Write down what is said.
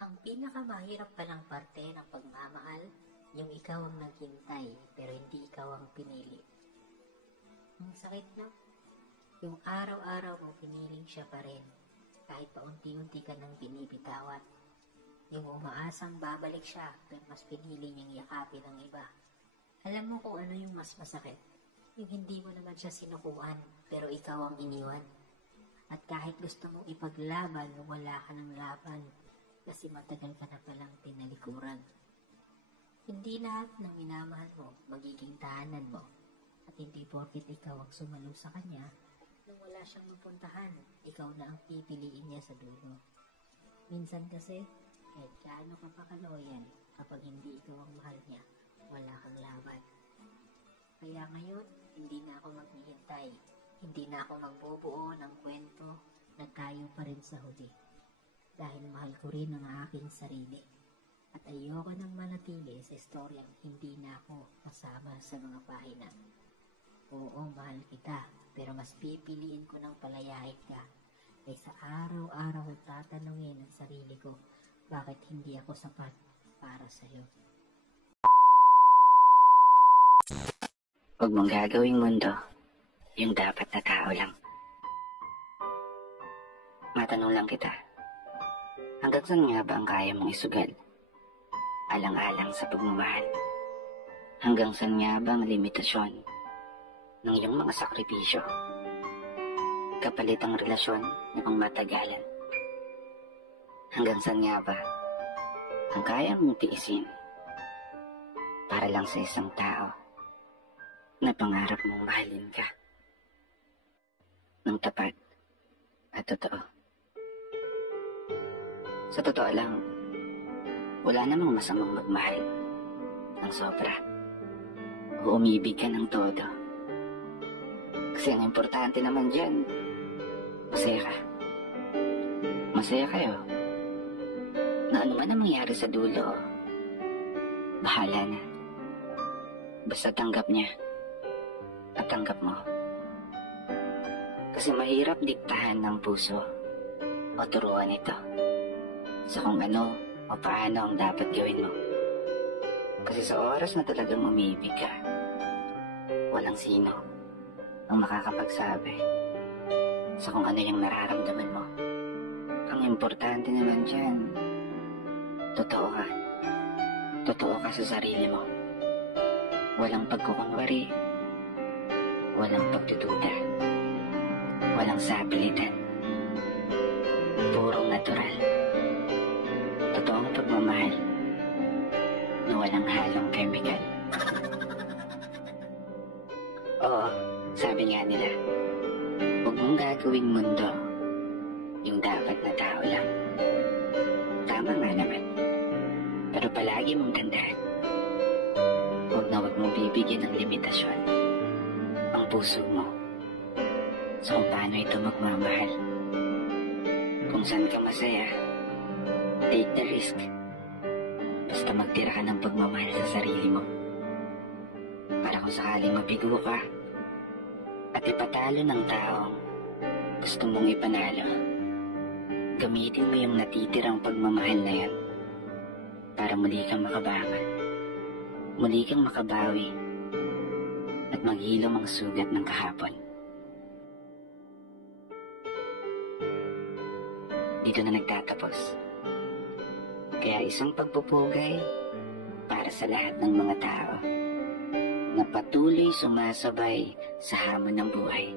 Ang pinakamahirap palang parte ng pagmamahal, yung ikaw ang naghintay pero hindi ikaw ang pinili. Ang sakit na, yung araw-araw mo piniling siya pa rin, kahit paunti-unti ka nang binibitawan. Yung umaasang babalik siya pero mas pinili niyang yakapin ng iba. Alam mo kung ano yung mas masakit? Yung hindi mo naman siya sinukuan pero ikaw ang iniwan. At kahit gusto mong ipaglaban, wala ka ng laban kasi matagal ka na palang tinalikuran. Hindi lahat ng minamahal mo magiging tahanan mo at hindi porket ikaw ang sumalo sa kanya nung wala siyang mapuntahan, ikaw na ang pipiliin niya sa dulo. Minsan kasi, kahit gaano ka pa kaloyal, kapag hindi ikaw ang mahal niya, wala kang laban. Kaya ngayon, hindi na ako maghihintay. Hindi na ako magbubuo ng kwento na tayo pa rin sa huli. Dahil mahal ko rin ang aking sarili. At ayoko nang manatili sa istoryang hindi na ako kasama sa mga pahina. Oo, mahal kita, pero mas pipiliin ko ng palayain ka kaysa araw-araw tatanungin ang sarili ko bakit hindi ako sapat para sa'yo. Huwag mong gagawing mundo yung dapat na tao lang. Matanong lang kita, hanggang saan nga ba ang kaya mong isugal? Alang-alang sa pagmamahal. Hanggang saan nga ba ang limitasyon ng iyong mga sakripisyo? Kapalit ang relasyon na pang matagalan. Hanggang saan nga ba ang kaya mong tiisin para lang sa isang tao na pangarap mong mahalin ka ng tapat at totoo? Sa totoo lang, wala namang masamang magmahal ng sobra o umibig ka ng todo. Kasi ang importante naman dyan, masaya ka. Masaya kayo. Na ano man ang mangyari sa dulo, bahala na. Basta tanggap niya at tanggap mo. Kasi mahirap diktahan ng puso o turuan ito sa kung ano o paano ang dapat gawin mo. Kasi sa oras na talagang umiibig ka, walang sino ang makakapagsabi sa kung ano yung nararamdaman mo. Ang importante naman dyan, totoo ka. Totoo ka sa sarili mo. Walang pagkukunwari, walang pagdududa, walang sapilitan. Purong natural. Totoong pagmamahal na walang halong chemical. Oo, sabi nga nila, huwag mong gagawing mundo yung dapat na tao lang. Tama nga naman. Pero palagi mong tandaan, huwag mong bibigyan ng limitasyon ang puso mo sa kung paano ito magmamahal. Kung saan ka masaya, take the risk. Basta magtira ka ng pagmamahal sa sarili mo. Para kung sakaling mabigo ka at ipatalo ng taong gusto mong ipanalo, gamitin mo yung natitirang pagmamahal na yan para muli kang makabangon, muli kang makabawi at maghilom ang sugat ng kahapon. Dito na nagtatapos. Kaya isang pagpupugay para sa lahat ng mga tao na patuloy sumasabay sa hamon ng buhay.